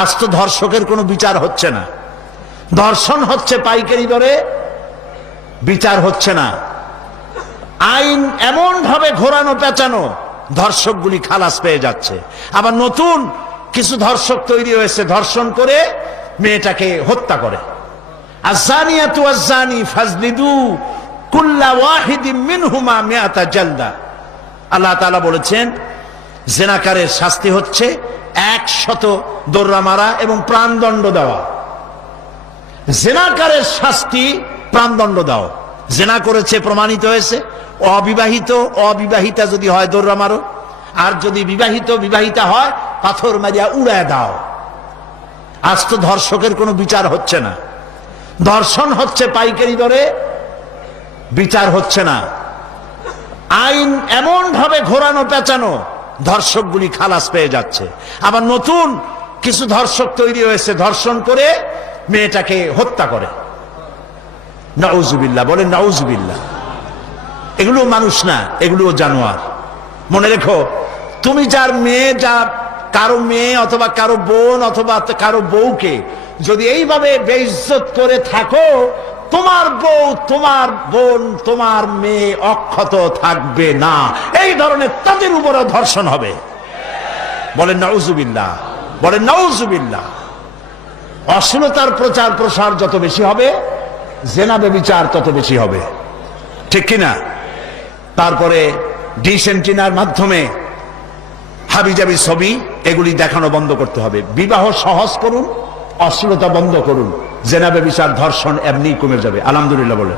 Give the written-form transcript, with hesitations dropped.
আজ তো ধর্ষকের কোনো বিচার হচ্ছে না, ধর্ষণ হচ্ছে পাইকারি দরে, বিচার হচ্ছে না। আইন এমন ভাবে ঘোরানো পেঁচানো, ধর্ষকগুলি খালাস পেয়ে যাচ্ছে। আবার নতুন কিছু ধর্ষক তৈরি হয়েছে, ধর্ষণ করে মেয়েটাকে হত্যা করে। আযানিয়াতু ওয়াজ্জানি ফাজলিদু কুল্লা ওয়াহিদিম মিনহুমা মিআতা জালদা। আল্লাহ তাআলা বলেছেন জিনাকারের শাস্তি হচ্ছে 100 দোররা মারা এবং প্রাণদণ্ড দেওয়া। জিনাকারের শাস্তি প্রাণদণ্ড দাও। জিনা করেছে প্রমাণিত হয়েছে, অবিবাহিতা যদি হয় দোররা মারো, আর যদি বিবাহিতা হয় পাথর মারিয়া উড়ায় দাও। আজ তো ধর্ষকের কোনো বিচার হচ্ছে না, ধর্ষণ হচ্ছে পাইকারি দরে, বিচার হচ্ছে না। আইন এমন ভাবে ঘোরানো পেঁচানো, ধর্ষকগুলি খালাস পেয়ে যাচ্ছে। আবার নতুন কিছু ধর্ষক তৈরি হয়েছে, ধর্ষণ করে মেয়েটাকে হত্যা করে। নাউজুবিল্লাহ, বলেন নাউজুবিল্লাহ। এগুলো মানুষ না, এগুলো জানোয়ার। মনে রেখো, তুমি যার মেয়ে, কারো মেয়ে অথবা কারো বোন অথবা কারো বউকে যদি এইভাবে বেইজ্জত করে থাকো, তোমার বউ, তোমার বোন, তোমার মেয়ে অক্ষত থাকবে না। এই ধরনের তাদের উপরে ধর্ষণ হবে। বলেন নাউজুবিল্লাহ, বলেন নাউজুবিল্লাহ। অশ্লীলতার প্রচার প্রসার যত বেশি হবে, জেনা ব্যভিচার তত বেশি হবে, ঠিক কিনা? তারপরে ডিশ এন্টিনার মাধ্যমে হাবিজাবি ছবি এগুলি দেখানো বন্ধ করতে হবে। বিবাহ সহজ করুন, অশ্লীলতা বন্ধ করুন, জেনা ব্যভিচার ধর্ষণ এমনি কমে যাবে। আলহামদুলিল্লাহ বলে।